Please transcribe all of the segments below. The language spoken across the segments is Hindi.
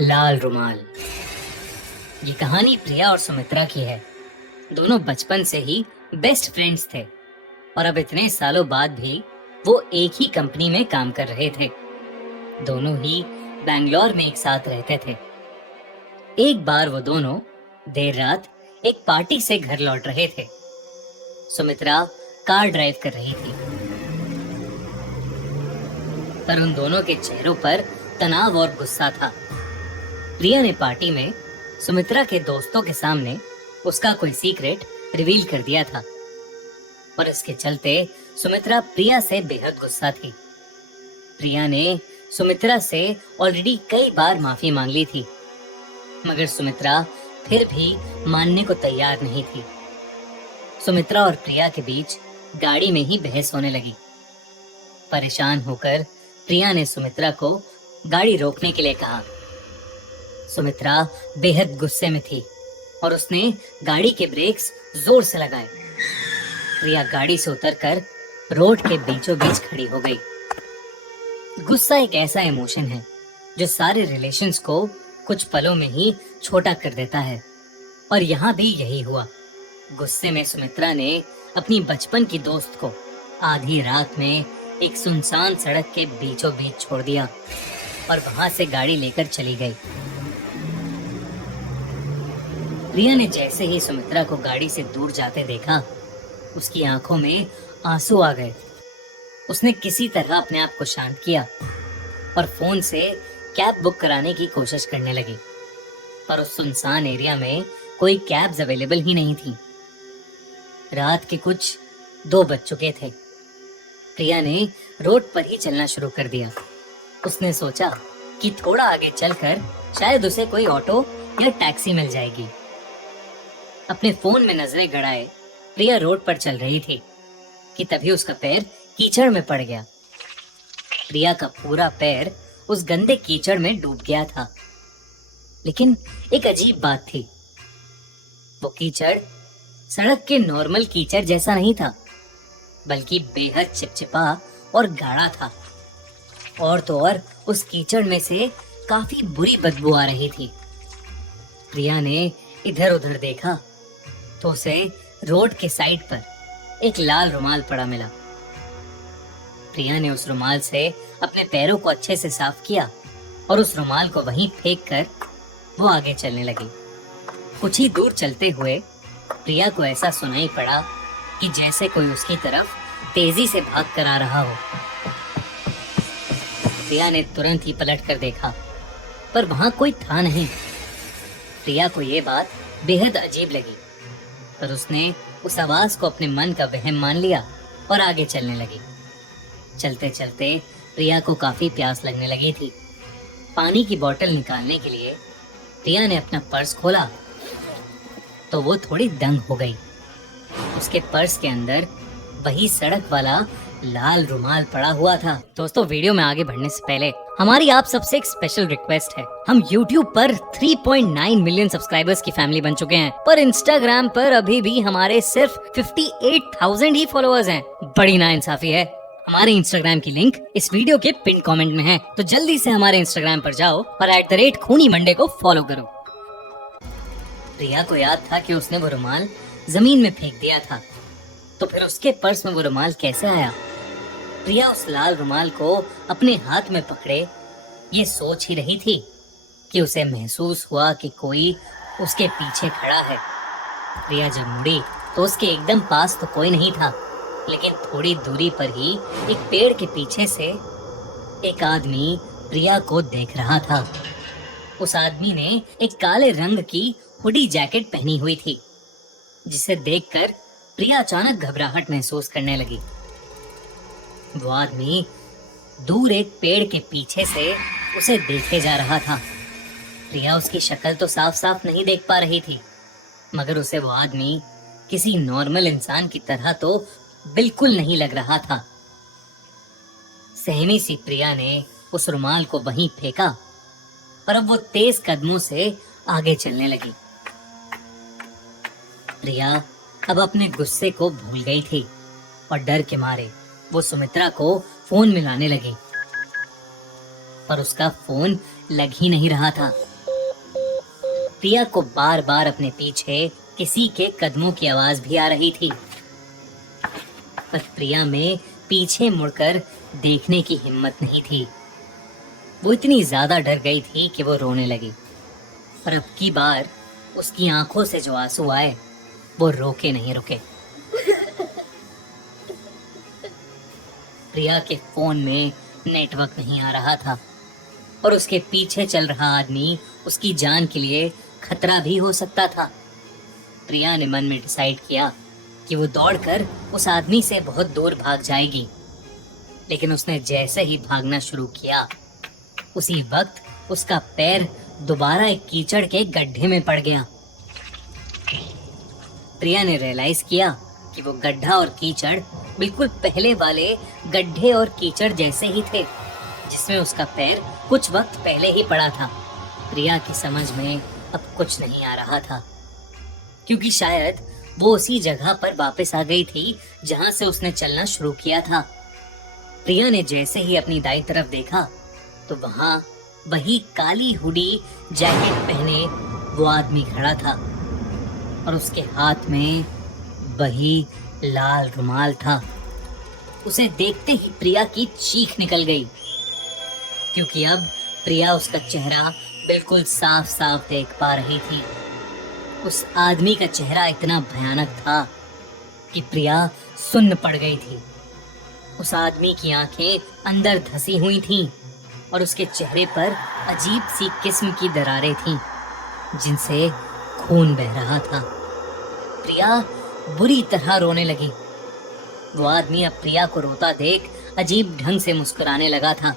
लाल रुमाल। ये कहानी प्रिया और सुमित्रा की है। दोनों बचपन से ही बेस्ट फ्रेंड्स थे और अब इतने सालों बाद भी वो एक ही कंपनी में काम कर रहे थे। दोनों ही बैंगलोर में एक साथ रहते थे। एक बार वो दोनों देर रात एक पार्टी से घर लौट रहे थे। सुमित्रा कार ड्राइव कर रही थी, पर उन दोनों के चेहरों पर तनाव और गुस्सा था। प्रिया ने पार्टी में सुमित्रा के दोस्तों के सामने उसका कोई सीक्रेट रिवील कर दिया था और इसके चलते सुमित्रा प्रिया से बेहद गुस्सा थी। प्रिया ने सुमित्रा से ऑलरेडी कई बार माफी मांग ली थी, मगर सुमित्रा फिर भी मानने को तैयार नहीं थी। सुमित्रा और प्रिया के बीच गाड़ी में ही बहस होने लगी। परेशान होकर प्रिया ने सुमित्रा को गाड़ी रोकने के लिए कहा। सुमित्रा बेहद गुस्से में थी और उसने गाड़ी के ब्रेक्स जोर से लगाए। प्रिया गाड़ी से उतरकर रोड के बीचों बीच खड़ी हो गई। गुस्सा एक ऐसा इमोशन है जो सारे रिलेशंस को कुछ पलों में ही छोटा कर देता है, और यहाँ भी यही हुआ। गुस्से में सुमित्रा ने अपनी बचपन की दोस्त को आधी रात में एक सुनसान सड़क के बीचों बीच छोड़ दिया और वहां से गाड़ी लेकर चली गई। प्रिया ने जैसे ही सुमित्रा को गाड़ी से दूर जाते देखा, उसकी आंखों में आंसू आ गए। उसने किसी तरह अपने आप को शांत किया और फोन से कैब बुक कराने की कोशिश करने लगी, पर उस सुनसान एरिया में कोई कैब्स अवेलेबल ही नहीं थी। रात के कुछ 2 बज चुके थे। प्रिया ने रोड पर ही चलना शुरू कर दिया। उसने सोचा कि थोड़ा आगे चलकर शायद उसे कोई ऑटो या टैक्सी मिल जाएगी। अपने फोन में नजरें गड़ाए प्रिया रोड पर चल रही थी कि तभी उसका पैर कीचड़ में पड़ गया। प्रिया का पूरा पैर उस गंदे कीचड़ में डूब गया था। लेकिन एक अजीब बात थी, वो कीचड़ सड़क के नॉर्मल कीचड़ जैसा नहीं था, बल्कि बेहद चिपचिपा और गाढ़ा था। और तो और उस कीचड़ में से काफी बुरी बदबू आ रही थी। प्रिया ने इधर उधर देखा तो उसे रोड के साइड पर एक लाल रुमाल पड़ा मिला। प्रिया ने उस रुमाल से अपने पैरों को अच्छे से साफ किया और उस रुमाल को वहीं फेंक कर वो आगे चलने लगी। कुछ ही दूर चलते हुए प्रिया को ऐसा सुनाई पड़ा कि जैसे कोई उसकी तरफ तेजी से भाग कर आ रहा हो। प्रिया ने तुरंत ही पलट कर देखा, पर वहां कोई था नहीं। प्रिया को ये बात बेहद अजीब लगी, पर उसने उस आवाज को अपने मन का वहम मान लिया और आगे चलने लगी। चलते चलते प्रिया को काफी प्यास लगने लगी थी। पानी की बोतल निकालने के लिए प्रिया ने अपना पर्स खोला तो वो थोड़ी दंग हो गई। उसके पर्स के अंदर वही सड़क वाला लाल रुमाल पड़ा हुआ था। दोस्तों, वीडियो में आगे बढ़ने से पहले हमारी आप सबसे एक स्पेशल रिक्वेस्ट है। हम YouTube पर 3.9 मिलियन सब्सक्राइबर्स की फैमिली बन चुके हैं, पर Instagram पर अभी भी हमारे सिर्फ 58,000 ही फॉलोअर्स हैं। बड़ी नाइंसाफी है। हमारे Instagram की लिंक इस वीडियो के पिन कमेंट में है, तो जल्दी से हमारे Instagram पर जाओ और @खूनी मंडे को फॉलो करो। प्रिया को याद था कि उसने वो रुमाल जमीन में फेंक दिया था, तो फिर उसके पर्स में वो रुमाल कैसे आया? प्रिया उस लाल रुमाल को अपने हाथ में पकड़े ये सोच ही रही थी कि उसे महसूस हुआ कि कोई उसके पीछे खड़ा है। प्रिया जब मुड़ी तो उसके एकदम पास तो कोई नहीं था, लेकिन थोड़ी दूरी पर ही एक पेड़ के पीछे से एक आदमी प्रिया को देख रहा था। उस आदमी ने एक काले रंग की हुडी जैकेट पहनी हुई थी, जिसे देखकर प्रिया अचानक घबराहट महसूस करने लगी। वो आदमी दूर एक पेड़ के पीछे से उसे देखे जा रहा था। प्रिया उसकी शक्ल तो साफ साफ नहीं देख पा रही थी, मगर उसे वो आदमी किसी नॉर्मल इंसान की तरह तो बिल्कुल नहीं लग रहा था। सहमी सी प्रिया ने उस रुमाल को वहीं फेंका और अब वो तेज कदमों से आगे चलने लगी। प्रिया अब अपने गुस्से को भूल गई थी और डर के मारे वो सुमित्रा को फोन मिलाने लगी। पर उसका फोन लग ही नहीं रहा था। प्रिया को बार बार अपने पीछे किसी के कदमों की आवाज भी आ रही थी, पर प्रिया में पीछे मुड़कर देखने की हिम्मत नहीं थी। वो इतनी ज्यादा डर गई थी कि वो रोने लगी, पर अब की बार उसकी आंखों से जो आंसू आए वो रोके नहीं रुके। प्रिया के फोन में नेटवर्क नहीं आ रहा था और उसके पीछे चल रहा आदमी उसकी जान के लिए खतरा भी हो सकता था। प्रिया ने मन में डिसाइड किया कि वो दौड़कर उस आदमी से बहुत दूर भाग जाएगी, लेकिन उसने जैसे ही भागना शुरू किया उसी वक्त उसका पैर दोबारा एक कीचड़ के गड्ढे में पड़ गया। प्रिया ने रियलाइज किया कि वो गड्ढा और कीचड़ बिल्कुल पहले वाले गड्ढे और कीचड़ जैसे ही थे जिसमें उसका पैर कुछ वक्त पहले ही पड़ा था। प्रिया की समझ में अब कुछ नहीं आ रहा था, क्योंकि शायद वो उसी जगह पर वापस आ गई थी जहां से उसने चलना शुरू किया था। प्रिया ने जैसे ही अपनी दाईं तरफ देखा तो वहां वही काली हुडी जैकेट पहने वो आदमी खड़ा था और उसके हाथ में वही लाल रुमाल था। उसे देखते ही प्रिया की चीख निकल गई, क्योंकि अब प्रिया उसका चेहरा बिल्कुल साफ साफ देख पा रही थी। उस आदमी का चेहरा इतना भयानक था कि प्रिया सुन्न पड़ गई थी। उस आदमी की आंखें अंदर धसी हुई थीं और उसके चेहरे पर अजीब सी किस्म की दरारें थीं जिनसे खून बह रहा था। प्रिया बुरी तरह रोने लगी। वो आदमी अब प्रिया को रोता देख अजीब ढंग से मुस्कुराने लगा था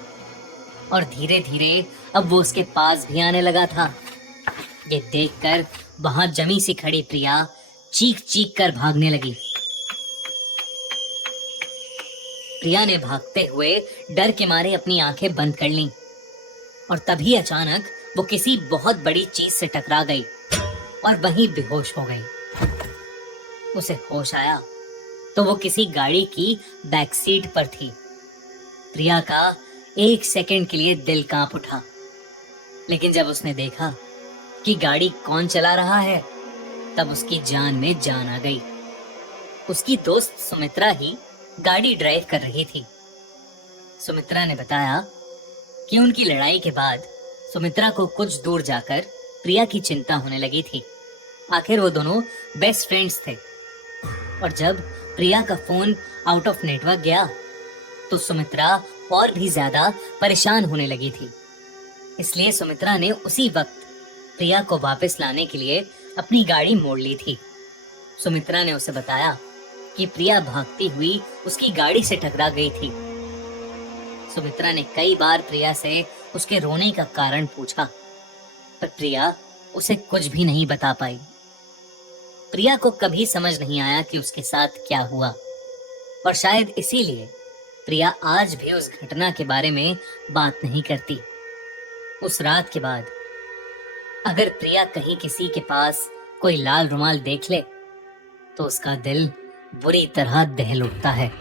और धीरे धीरे अब वो उसके पास भी आने लगा था। ये देखकर वहां जमी सी खड़ी प्रिया चीख चीख कर भागने लगी। प्रिया ने भागते हुए डर के मारे अपनी आंखें बंद कर लीं और तभी अचानक वो किसी बहुत बड़ी चीज से टकरा गई और वहीं बेहोश हो गई। उसे होश आया तो वो किसी गाड़ी की बैक सीट पर थी। प्रिया का एक सेकंड के लिए दिल कांप उठा, लेकिन जब उसने देखा कि गाड़ी कौन चला रहा है तब उसकी जान में जान आ गई। उसकी दोस्त सुमित्रा ही गाड़ी ड्राइव कर रही थी। सुमित्रा ने बताया कि उनकी लड़ाई के बाद सुमित्रा को कुछ दूर जाकर प्रिया की चिंता होने लगी थी। आखिर वो दोनों बेस्ट फ्रेंड्स थे और जब प्रिया का फोन आउट ऑफ नेटवर्क गया तो सुमित्रा और भी ज्यादा परेशान होने लगी थी। इसलिए सुमित्रा ने उसी वक्त प्रिया को वापस लाने के लिए अपनी गाड़ी मोड़ ली थी। सुमित्रा ने उसे बताया कि प्रिया भागती हुई उसकी गाड़ी से टकरा गई थी। सुमित्रा ने कई बार प्रिया से उसके रोने का कारण पूछा, पर प्रिया उसे कुछ भी नहीं बता पाई। प्रिया को कभी समझ नहीं आया कि उसके साथ क्या हुआ और शायद इसीलिए प्रिया आज भी उस घटना के बारे में बात नहीं करती। उस रात के बाद अगर प्रिया कहीं किसी के पास कोई लाल रुमाल देख ले तो उसका दिल बुरी तरह दहल उठता है।